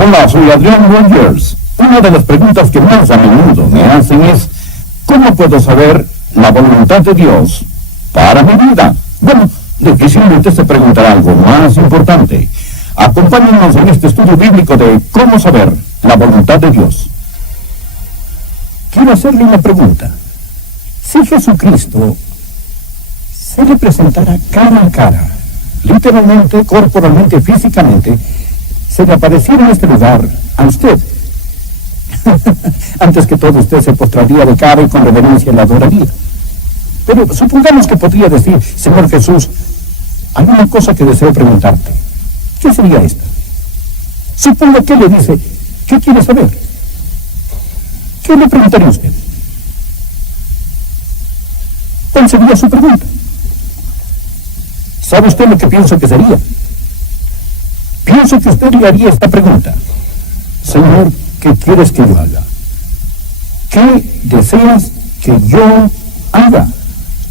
Hola, soy Adrián Rogers. Una de las preguntas que más a menudo me hacen es, ¿cómo puedo saber la voluntad de Dios para mi vida? Bueno, difícilmente se preguntará algo más importante. Acompáñenos en este estudio bíblico de cómo saber la voluntad de Dios. Quiero hacerle una pregunta. Si Jesucristo se le presentara cara a cara, literalmente, corporalmente, físicamente, se le apareciera en este lugar a usted, antes que todo usted se postraría de cara y con reverencia le adoraría. Pero supongamos que podría decir, Señor Jesús, hay una cosa que deseo preguntarte. ¿Qué sería esta? Supongo que le dice, ¿qué quiere saber? ¿Qué le preguntaría usted? ¿Cuál sería su pregunta? ¿Sabe usted lo que pienso que sería? Pienso que usted le haría esta pregunta. Señor, ¿qué quieres que yo haga? ¿Qué deseas que yo haga?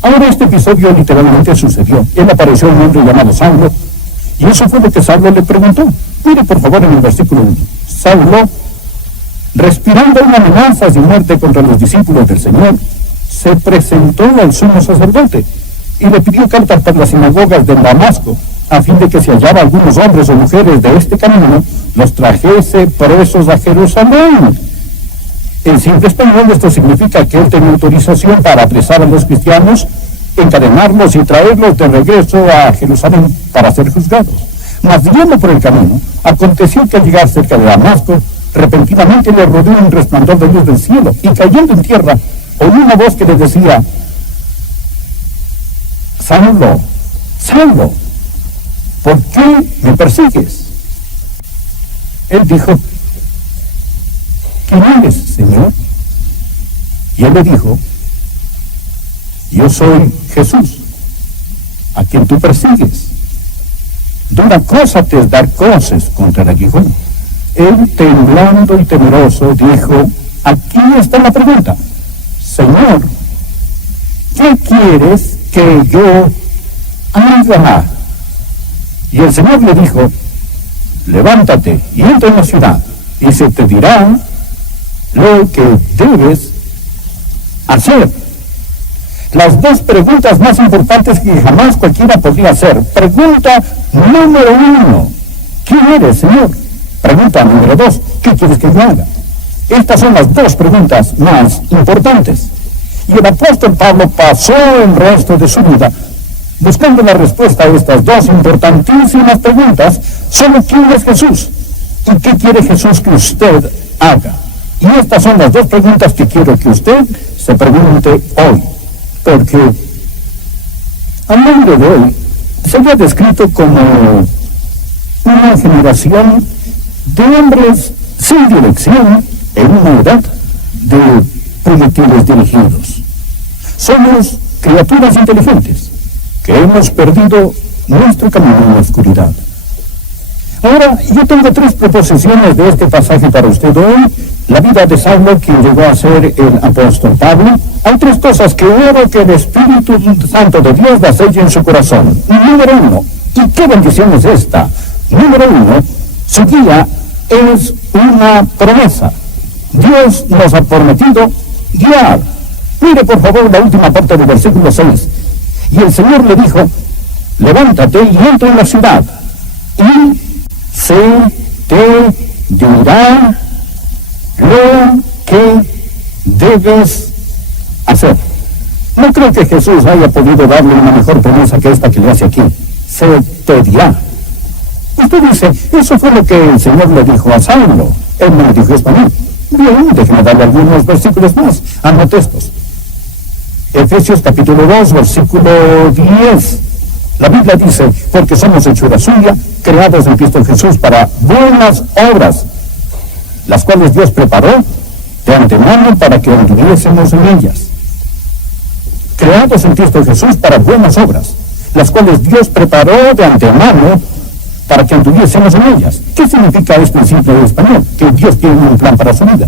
Ahora este episodio literalmente sucedió. Él apareció un hombre llamado Saulo, y eso fue lo que Saulo le preguntó. Mire por favor en el versículo 1. Saulo, respirando una amenaza de muerte contra los discípulos del Señor, se presentó al sumo sacerdote y le pidió cartas para las sinagogas de Damasco, a fin de que si hallaba algunos hombres o mujeres de este camino, los trajese presos a Jerusalén. En simple español esto significa que él tenía autorización para apresar a los cristianos, encadenarlos y traerlos de regreso a Jerusalén para ser juzgados. Mas yendo por el camino, aconteció que al llegar cerca de Damasco, repentinamente le rodeó un resplandor de luz del cielo, y cayendo en tierra, oyó una voz que le decía, Saulo, Saulo, ¿por qué me persigues? Él dijo, ¿quién eres, Señor? Y él le dijo, yo soy Jesús, a quien tú persigues. Dura cosa te es dar cosas contra el aguijón. Él, temblando y temeroso, dijo, aquí está la pregunta, Señor, ¿qué quieres que yo haga? Y el Señor le dijo, levántate y entra en la ciudad, y se te dirá lo que debes hacer. Las dos preguntas más importantes que jamás cualquiera podría hacer. Pregunta número 1, ¿quién eres, Señor? Pregunta número 2, ¿qué quieres que yo haga? Estas son las dos preguntas más importantes. Y el apóstol Pablo pasó el resto de su vida buscando la respuesta a estas dos importantísimas preguntas. Solo ¿quién es Jesús? ¿Y qué quiere Jesús que usted haga? Y estas son las dos preguntas que quiero que usted se pregunte hoy. Porque al mundo de hoy se había descrito como una generación de hombres sin dirección en una edad de proyectiles dirigidos. Somos criaturas inteligentes que hemos perdido nuestro camino en la oscuridad. Ahora, yo tengo 3 proposiciones de este pasaje para usted hoy. La vida de Saulo, quien llegó a ser el apóstol Pablo. Hay 3 cosas que oro que el Espíritu Santo de Dios las selle en su corazón. Número 1, ¿y qué bendición es esta? Número 1, su guía es una promesa. Dios nos ha prometido guiar. Mire por favor la última parte del versículo 6. Y el Señor le dijo, levántate y entra en la ciudad, y se te dirá lo que debes hacer. No creo que Jesús haya podido darle una mejor promesa que esta que le hace aquí. Se te dirá. Usted dice, eso fue lo que el Señor le dijo a Saulo. Él me lo dijo en español. Bien, déjeme darle algunos versículos más. Anote estos. Efesios capítulo 2, versículo 10. La Biblia dice, porque somos hechura suya, creados en Cristo Jesús para buenas obras, las cuales Dios preparó de antemano para que anduviésemos en ellas. Creados en Cristo Jesús para buenas obras, las cuales Dios preparó de antemano para que anduviésemos en ellas. ¿Qué significa esto en simple español? Que Dios tiene un plan para su vida.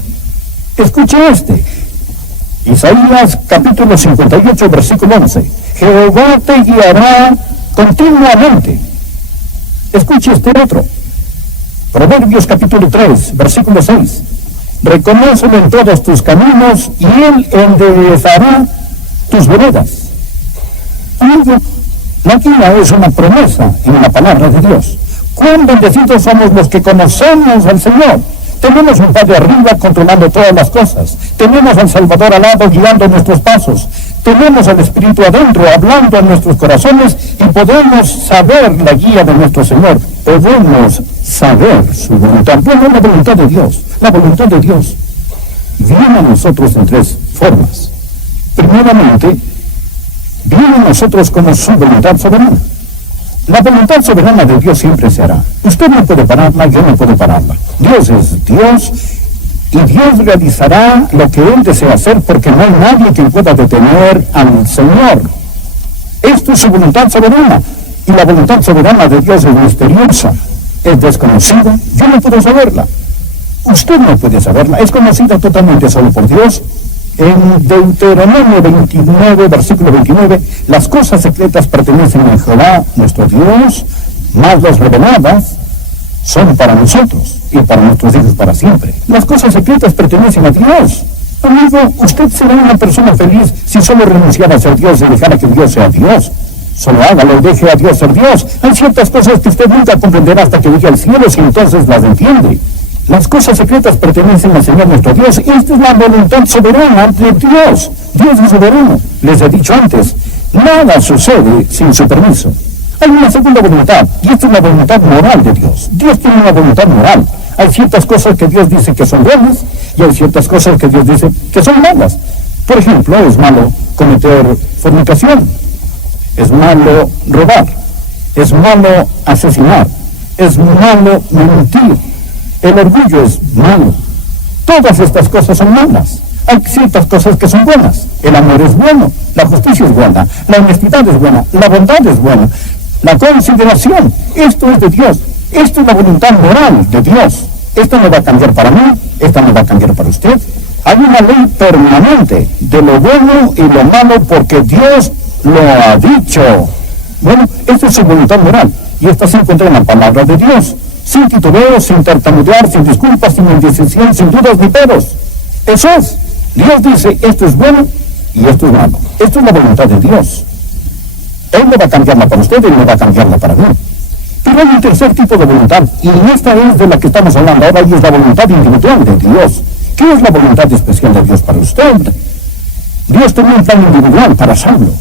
Escuche este. Isaías capítulo 58, versículo 11. Jehová te guiará continuamente. Escuche este otro. Proverbios capítulo 3, versículo 6. Reconócelo en todos tus caminos y Él enderezará tus veredas. Amigo, la guía es una promesa en la palabra de Dios. Cuán bendecidos somos los que conocemos al Señor. Tenemos un Padre arriba controlando todas las cosas. Tenemos al Salvador al lado guiando nuestros pasos. Tenemos al Espíritu adentro hablando en nuestros corazones y podemos saber la guía de nuestro Señor. Podemos saber su voluntad. Bueno, la voluntad de Dios. La voluntad de Dios viene a nosotros en tres formas. Primeramente, viene a nosotros como su voluntad soberana. La voluntad soberana de Dios siempre se hará. Usted no puede pararla, yo no puedo pararla. Dios es Dios y Dios realizará lo que Él desea hacer porque no hay nadie que pueda detener al Señor. Esto es su voluntad soberana y la voluntad soberana de Dios es misteriosa, es desconocida, yo no puedo saberla. Usted no puede saberla, es conocida totalmente solo por Dios. En Deuteronomio 29, versículo 29, las cosas secretas pertenecen a Jehová, nuestro Dios, mas las reveladas son para nosotros y para nuestros hijos para siempre. Las cosas secretas pertenecen a Dios. Amigo, usted será una persona feliz si solo renunciara a ser Dios y dejara que Dios sea Dios. Solo hágalo y deje a Dios ser Dios. Hay ciertas cosas que usted nunca comprenderá hasta que llegue al cielo y entonces las entiende. Las cosas secretas pertenecen al Señor nuestro Dios. Esta es la voluntad soberana de Dios. Dios es soberano. Les he dicho antes, nada sucede sin su permiso. Hay una segunda voluntad, y esta es la voluntad moral de Dios. Dios tiene una voluntad moral. Hay ciertas cosas que Dios dice que son buenas, y hay ciertas cosas que Dios dice que son malas. Por ejemplo, es malo cometer fornicación, es malo robar, es malo asesinar, es malo mentir. El orgullo es malo. Todas estas cosas son malas. Hay ciertas cosas que son buenas. El amor es bueno, la justicia es buena, la honestidad es buena, la bondad es buena, la consideración. Esto es de Dios. Esto es la voluntad moral de Dios. Esto no va a cambiar para mí, esta no va a cambiar para usted. Hay una ley permanente de lo bueno y lo malo porque Dios lo ha dicho. Bueno, esta es su voluntad moral y esta se encuentra en la palabra de Dios. Sin titubeos, sin tartamudear, sin disculpas, sin indecisión, sin dudas ni peros. Eso es. Dios dice, esto es bueno y esto es malo. Esto es la voluntad de Dios. Él no va a cambiarla para usted, Él no va a cambiarla para mí. Pero hay un tercer tipo de voluntad, y esta es de la que estamos hablando ahora, y es la voluntad individual de Dios. ¿Qué es la voluntad especial de Dios para usted? Dios tenía un plan individual para Saulo.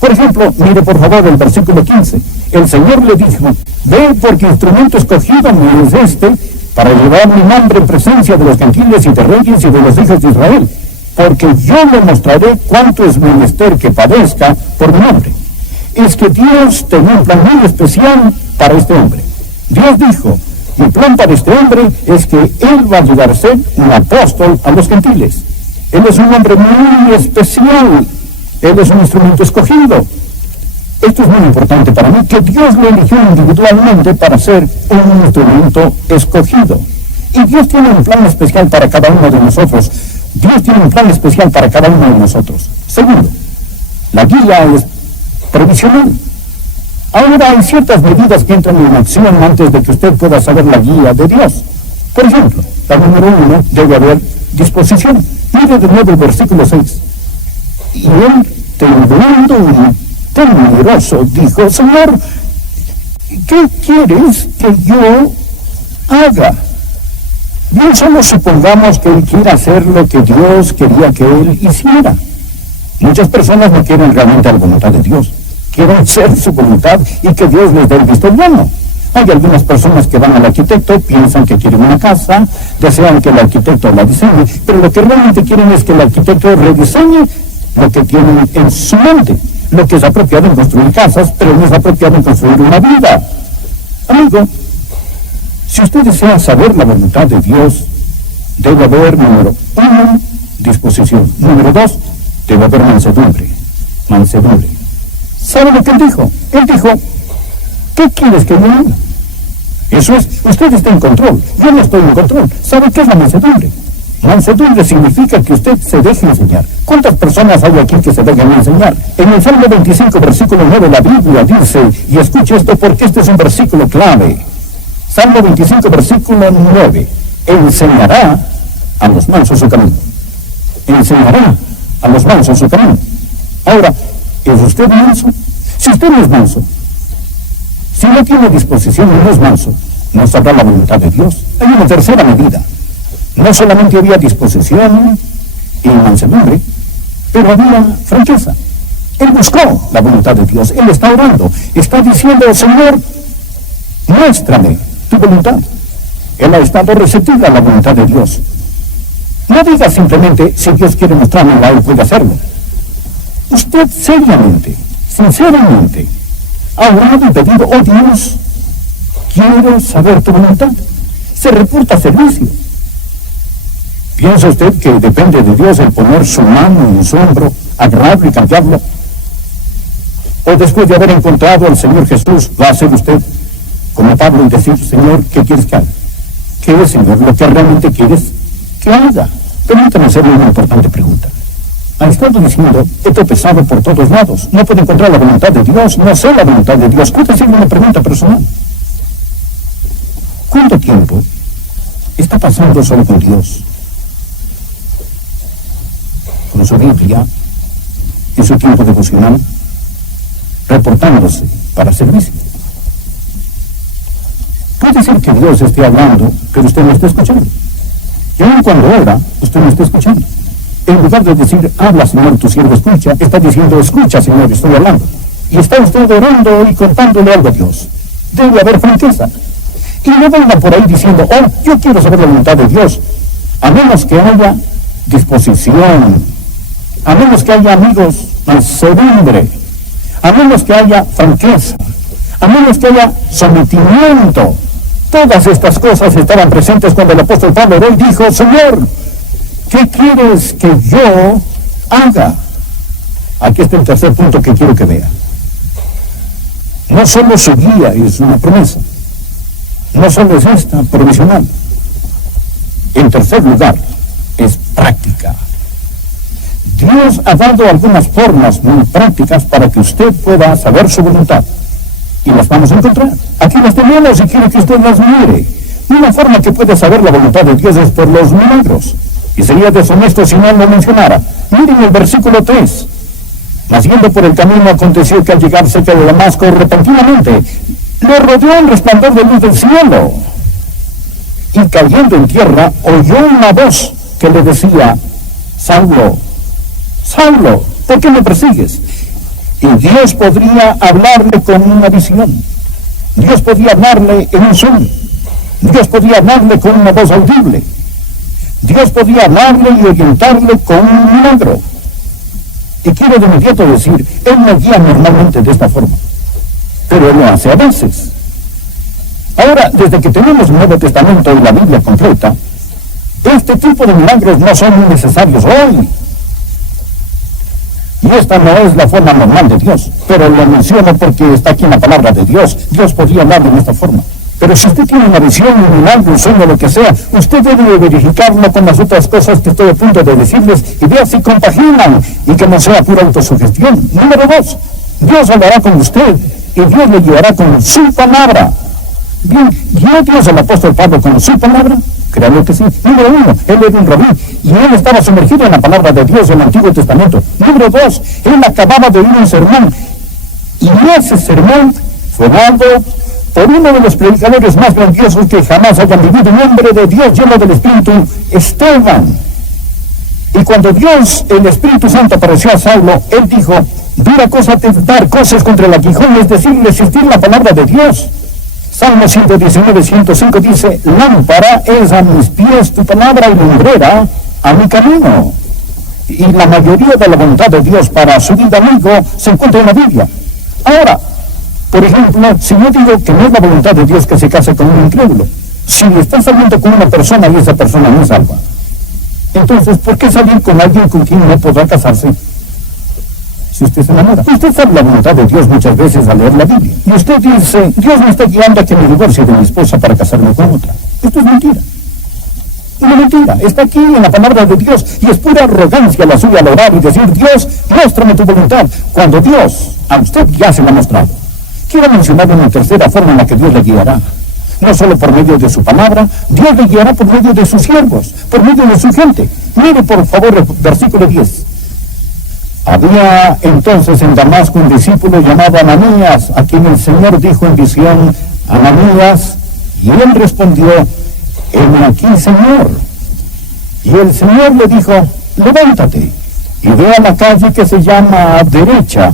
Por ejemplo, mire por favor el versículo 15. El Señor le dijo, ve porque instrumento escogido me es este, para llevar mi nombre en presencia de los gentiles y de reyes y de los hijos de Israel, porque yo le mostraré cuánto es menester que padezca por mi nombre. Es que Dios tenía un plan muy especial para este hombre. Dios dijo, mi plan para este hombre es que él va a llegar a ser un apóstol a los gentiles. Él es un hombre muy especial. Él es un instrumento escogido. Esto es muy importante para mí, que Dios lo eligió individualmente para ser un instrumento escogido. Y Dios tiene un plan especial para cada uno de nosotros. Dios tiene un plan especial para cada uno de nosotros. Segundo, la guía es provisional. Ahora hay ciertas medidas que entran en acción antes de que usted pueda saber la guía de Dios. Por ejemplo, la número 1, debe haber disposición. Mire de nuevo el versículo 6. Y él, temblando y temeroso, dijo, Señor, ¿qué quieres que yo haga? Bien, solo supongamos que él quiera hacer lo que Dios quería que él hiciera. Muchas personas no quieren realmente la voluntad de Dios. Quieren hacer su voluntad y que Dios les dé el visto bueno. Hay algunas personas que van al arquitecto, piensan que quieren una casa, desean que el arquitecto la diseñe, pero lo que realmente quieren es que el arquitecto rediseñe lo que tienen en su mente. Lo que es apropiado en construir casas, pero no es apropiado en construir una vida. Amigo, si usted desea saber la voluntad de Dios, debe haber, número 1, disposición. Número 2, debe haber mansedumbre. Mansedumbre. ¿Sabe lo que él dijo? Él dijo, ¿qué quieres que yo haga? Eso es, usted está en control, yo no estoy en control. ¿Sabe qué es la mansedumbre? Mansedumbre significa que usted se deje enseñar. ¿Cuántas personas hay aquí que se dejan enseñar? En el Salmo 25, versículo 9, la Biblia dice, y escuche esto porque este es un versículo clave. Salmo 25, versículo 9. Enseñará a los mansos su camino. Enseñará a los mansos su camino. Ahora, ¿es usted manso? Si usted no es manso, si no tiene disposición y no es manso, no sabrá la voluntad de Dios. Hay una tercera medida. No solamente había disposición y mansedumbre, pero había franqueza. Él buscó la voluntad de Dios. Él está orando. Está diciendo, Señor, muéstrame tu voluntad. Él ha estado receptivo a la voluntad de Dios. No diga simplemente, si Dios quiere mostrármela, Él puede hacerlo. Usted seriamente, sinceramente, ha orado y pedido, oh Dios, quiero saber tu voluntad. Se reporta servicio. ¿Piensa usted que depende de Dios el poner su mano en su hombro, agarrarlo y cambiarlo? ¿O después de haber encontrado al Señor Jesús, va a hacer usted como Pablo y decir, Señor, ¿qué quieres que haga? ¿Qué es, Señor, lo que realmente quieres que haga? Permítame hacerle una importante pregunta. Ha estado diciendo, he tropezado por todos lados, no puedo encontrar la voluntad de Dios, no sé la voluntad de Dios. ¿Puede hacerle una pregunta personal? ¿Cuánto tiempo está pasando solo con Dios? Con su Biblia, en su tiempo devocional, reportándose para servicio. Puede ser que Dios esté hablando, pero usted no está escuchando. Y aun cuando ora, usted no está escuchando. En lugar de decir, habla Señor, tu siervo escucha, está diciendo, escucha Señor, estoy hablando. Y está usted orando y contándole algo a Dios. Debe haber franqueza. Y no venga por ahí diciendo, oh, yo quiero saber la voluntad de Dios. A menos que haya disposición, a menos que haya, amigos, mansedumbre, a menos que haya franqueza, a menos que haya sometimiento. Todas estas cosas estaban presentes cuando el apóstol Pablo oró y dijo, Señor, ¿qué quieres que yo haga? Aquí está el tercer punto que quiero que vea. No solo su guía es una promesa, no solo es esta provisional. En tercer lugar, es práctica. Dios ha dado algunas formas muy prácticas para que usted pueda saber su voluntad. Y las vamos a encontrar. Aquí las tenemos y quiero que usted las mire. Una forma que puede saber la voluntad de Dios es por los milagros. Y sería deshonesto si no lo mencionara. Miren el versículo 3. Mas yendo por el camino aconteció que al llegar cerca de Damasco, repentinamente le rodeó el resplandor de luz del cielo. Y cayendo en tierra, oyó una voz que le decía, Saulo, Saulo, ¿por qué me persigues? Y Dios podría hablarle con una visión. Dios podía hablarle en un sueño. Dios podía hablarle con una voz audible. Dios podía hablarle y orientarle con un milagro. Y quiero de inmediato decir, Él no guía normalmente de esta forma, pero Él lo hace a veces. Ahora, desde que tenemos el Nuevo Testamento y la Biblia completa, este tipo de milagros no son muy necesarios hoy. Y esta no es la forma normal de Dios, pero lo menciono porque está aquí en la palabra de Dios. Dios podría hablarle de esta forma. Pero si usted tiene una visión, un milagro, un sueño, lo que sea, usted debe verificarlo con las otras cosas que estoy a punto de decirles y vea si compaginan y que no sea pura autosugestión. Número 2, Dios hablará con usted y Dios le guiará con su palabra. Bien, ¿guió Dios al apóstol Pablo con su palabra? Créanlo que sí. Número 1, él era un rabí y él estaba sumergido en la palabra de Dios en el Antiguo Testamento. Número 2, él acababa de oír un sermón y ese sermón fue dado por uno de los predicadores más grandiosos que jamás hayan vivido, un hombre de Dios lleno del Espíritu, Esteban. Y cuando Dios, el Espíritu Santo, apareció a Saulo, él dijo, dura cosa dar cosas contra el aguijón, es decir, resistir la palabra de Dios. Salmo 119, 105 dice, lámpara es a mis pies tu palabra y lumbrera a mi camino. Y la mayoría de la voluntad de Dios para su vida, amigo, se encuentra en la Biblia. Ahora, por ejemplo, si yo digo que no es la voluntad de Dios que se case con un incrédulo, si está saliendo con una persona y esa persona no es salva, entonces, ¿por qué salir con alguien con quien no podrá casarse? Si usted se enamora. Usted sabe la voluntad de Dios muchas veces al leer la Biblia. Y usted dice, Dios me está guiando a que me divorcie de mi esposa para casarme con otra. Esto es mentira. Una mentira. Está aquí en la palabra de Dios y es pura arrogancia la suya al orar y decir, Dios, muéstrame tu voluntad, cuando Dios a usted ya se la ha mostrado. Quiero mencionar una tercera forma en la que Dios le guiará. no solo por medio de su palabra, Dios le guiará por medio de sus siervos, por medio de su gente. Mire por favor el versículo 10. Había entonces en Damasco un discípulo llamado Ananías, a quien el Señor dijo en visión: Ananías, y él respondió: heme aquí, Señor. Y el Señor le dijo: levántate y ve a la calle que se llama Derecha,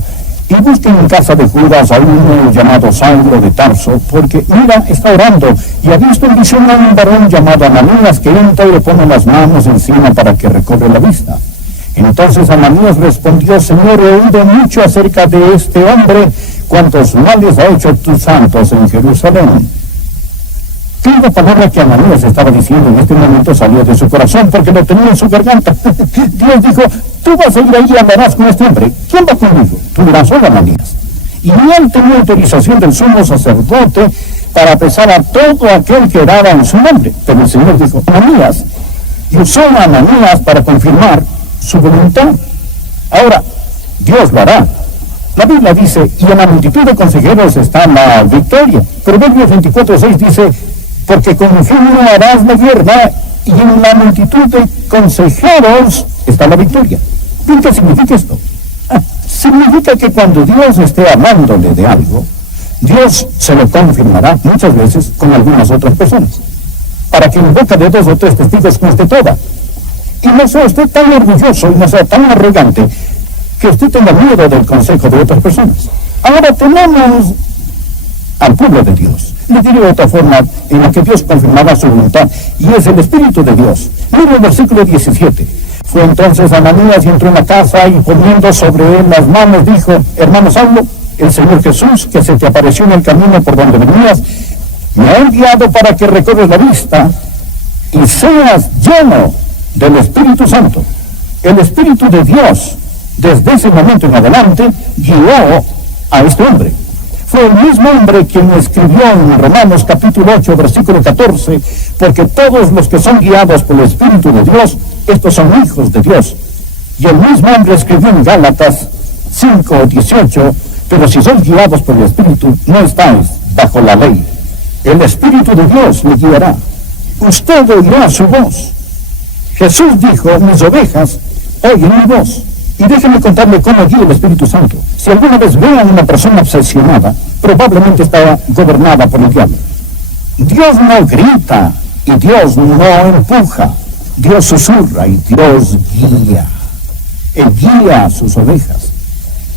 y busque en casa de Judas a uno llamado Saulo de Tarso, porque mira, está orando, y ha visto en visión a un varón llamado Ananías que entra y le pone las manos encima para que recobre la vista. Entonces Ananías respondió: Señor, he oído mucho acerca de este hombre, cuantos males ha hecho tus santos en Jerusalén. Cada palabra que Ananías estaba diciendo en este momento salió de su corazón, porque lo tenía en su garganta. Dios dijo: tú vas a ir ahí y hablarás con este hombre. ¿Quién va conmigo? Tú dirás: hola, Ananías. Y él tenía autorización del sumo sacerdote para apresar a todo aquel que oraba en su nombre. Pero el Señor dijo: Ananías, y usó a Ananías para confirmar su voluntad. Ahora, Dios lo hará. La Biblia dice: y en la multitud de consejeros está la victoria. Proverbios 24:6 dice: porque con ingenio harás la guerra, y en la multitud de consejeros está la victoria. ¿Bien qué significa esto? Significa que cuando Dios esté hablándole de algo, Dios se lo confirmará muchas veces con algunas otras personas, para que en boca de 2 o 3 testigos conste toda. Y no sea usted tan orgulloso y no sea tan arrogante que usted tenga miedo del consejo de otras personas. Ahora tenemos al pueblo de Dios. Le diré de otra forma en la que Dios confirmará su voluntad, y es el Espíritu de Dios. Mire el versículo 17. Fue entonces Ananías y entró en la casa, y poniendo sobre él las manos dijo: hermano Saulo, el Señor Jesús, que se te apareció en el camino por donde venías, me ha enviado para que recorres la vista y seas lleno del Espíritu Santo. El Espíritu de Dios, desde ese momento en adelante, guió a este hombre. Fue el mismo hombre quien escribió en Romanos capítulo 8, versículo 14, porque todos los que son guiados por el Espíritu de Dios, estos son hijos de Dios. Y el mismo hombre escribió en Gálatas 5, 18, pero si sois guiados por el Espíritu, no estáis bajo la ley. El Espíritu de Dios le guiará. Usted oirá su voz. Jesús dijo: mis ovejas oyen mi voz. Y déjenme contarle cómo guía el Espíritu Santo. Si alguna vez ve a una persona obsesionada, probablemente está gobernada por el diablo. Dios no grita y Dios no empuja. Dios susurra y Dios guía. Él guía a sus ovejas.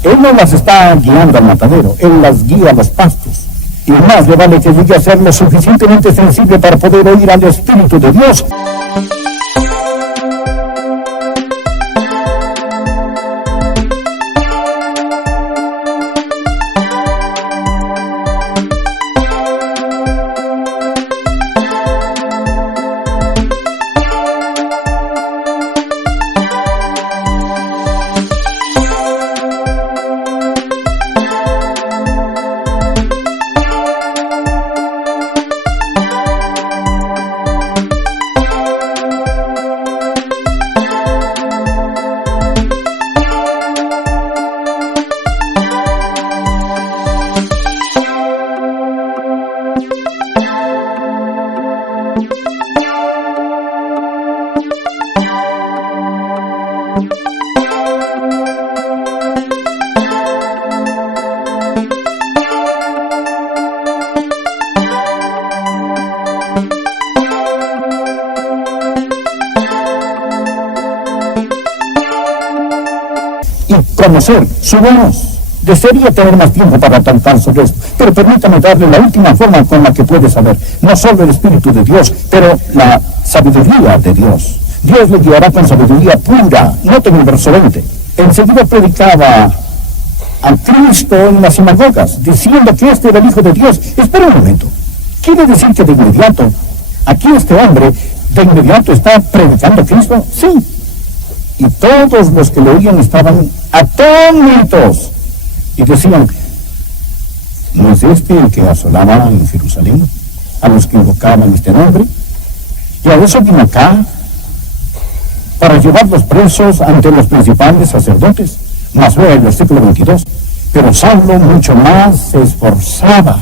Él no las está guiando al matadero, Él las guía a los pastos. Y más le vale que llegue a ser lo suficientemente sensible para poder oír al Espíritu de Dios. Conocer su voz. Desearía tener más tiempo para tratar sobre esto, pero permítame darle la última forma con la que puede saber, no solo el Espíritu de Dios, pero la sabiduría de Dios. Dios le guiará con sabiduría pura. Noten el verso 20. Enseguida predicaba a Cristo en las sinagogas, diciendo que este era el Hijo de Dios. Espera un momento. ¿Quiere decir que de inmediato, aquí este hombre, de inmediato está predicando a Cristo? Sí. Y todos los que lo oían estaban atónitos y decían: ¿no es este el que asolaba en Jerusalén a los que invocaban este nombre? Y a eso vino acá, para llevarlos presos ante los principales sacerdotes. Mas vea el versículo 22. Pero Saulo mucho más se esforzaba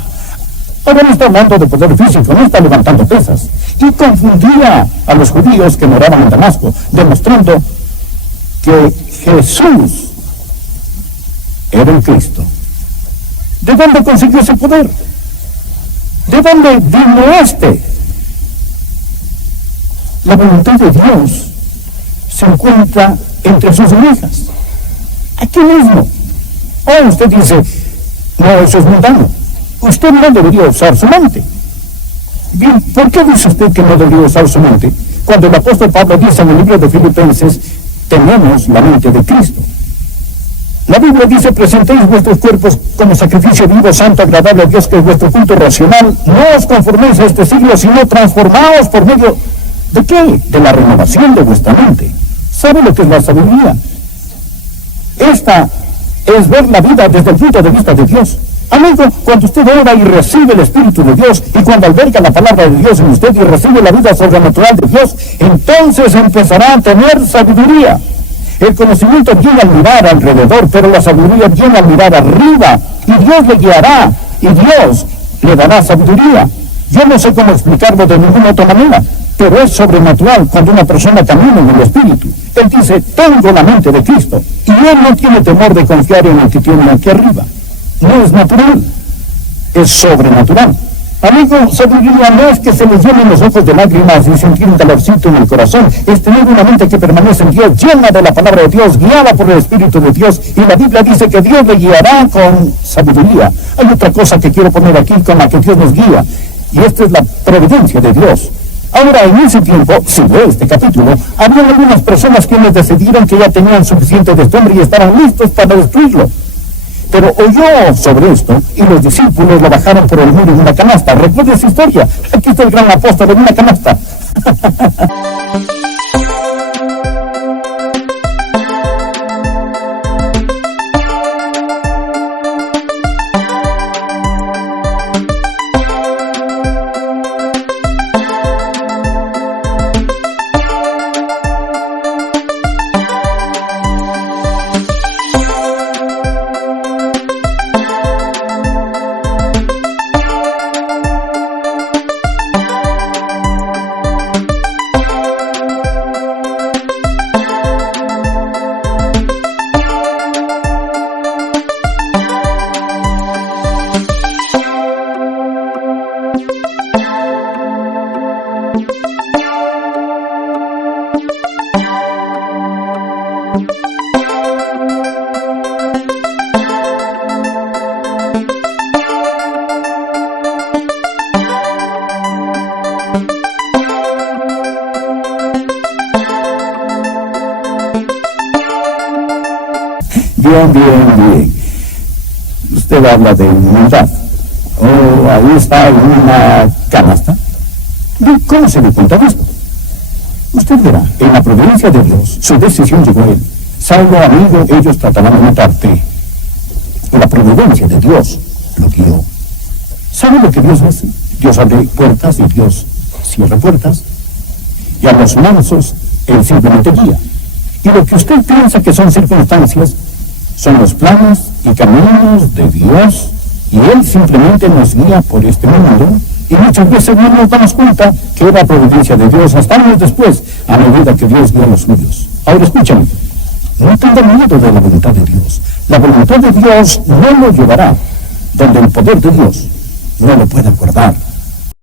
Ahora no está hablando de poder físico, no está levantando pesas. Y confundía a los judíos que moraban en Damasco, demostrando que Jesús era el Cristo. ¿De dónde consiguió ese poder? ¿De dónde vino este? La voluntad de Dios se encuentra entre sus orejas, aquí mismo. Oh, usted dice, no, eso es mundano. Usted no debería usar su mente. Bien, ¿por qué dice usted que no debería usar su mente? Cuando el apóstol Pablo dice en el libro de Filipenses, tenemos la mente de Cristo. La Biblia dice, presentéis vuestros cuerpos como sacrificio vivo, santo, agradable a Dios, que es vuestro culto racional. No os conforméis a este siglo, sino transformaos por medio ¿de qué? De la renovación de vuestra mente. ¿Sabe lo que es la sabiduría? Esta es ver la vida desde el punto de vista de Dios. Amigo, cuando usted ora y recibe el Espíritu de Dios, y cuando alberga la palabra de Dios en usted y recibe la vida sobrenatural de Dios, entonces empezará a tener sabiduría. El conocimiento viene al mirar alrededor, pero la sabiduría viene al mirar arriba, y Dios le guiará, y Dios le dará sabiduría. Yo no sé cómo explicarlo de ninguna otra manera, pero es sobrenatural cuando una persona camina en el Espíritu. Él dice, tengo la mente de Cristo, y él no tiene temor de confiar en el que tiene aquí arriba. No es natural, es sobrenatural. Amigo, sabiduría no es que se le llenen los ojos de lágrimas y sentir un calorcito en el corazón, es tener una mente que permanece en Dios, llena de la palabra de Dios, guiada por el Espíritu de Dios, y la Biblia dice que Dios le guiará con sabiduría. Hay otra cosa que quiero poner aquí con la que Dios nos guía, y esta es la providencia de Dios. Ahora, en ese tiempo, si lee este capítulo, había algunas personas quienes decidieron que ya tenían suficiente destumbre y estaban listos para destruirlo. Pero oyó sobre esto y los discípulos lo bajaron por el muro en una canasta. Recuerda esa historia. Aquí está el gran apóstol en una canasta. Bien. Usted habla de humildad. Oh, ahí está en una canasta. ¿Cómo se le cuenta esto? Usted verá, en la providencia de Dios, su decisión llegó a él. Saulo, amigo, ellos tratarán de matarte. La providencia de Dios lo guió. ¿Sabe lo que Dios hace? Dios abre puertas y Dios cierra puertas. Y a los mansos, Él simplemente guía. Y lo que usted piensa que son circunstancias, son los planes y caminos de Dios, y Él simplemente nos guía por este mundo, y muchas veces no nos damos cuenta que era providencia de Dios hasta años después, a medida que Dios guía a los suyos. Ahora escúchame, no tenga miedo de la voluntad de Dios. La voluntad de Dios no lo llevará donde el poder de Dios no lo pueda guardar.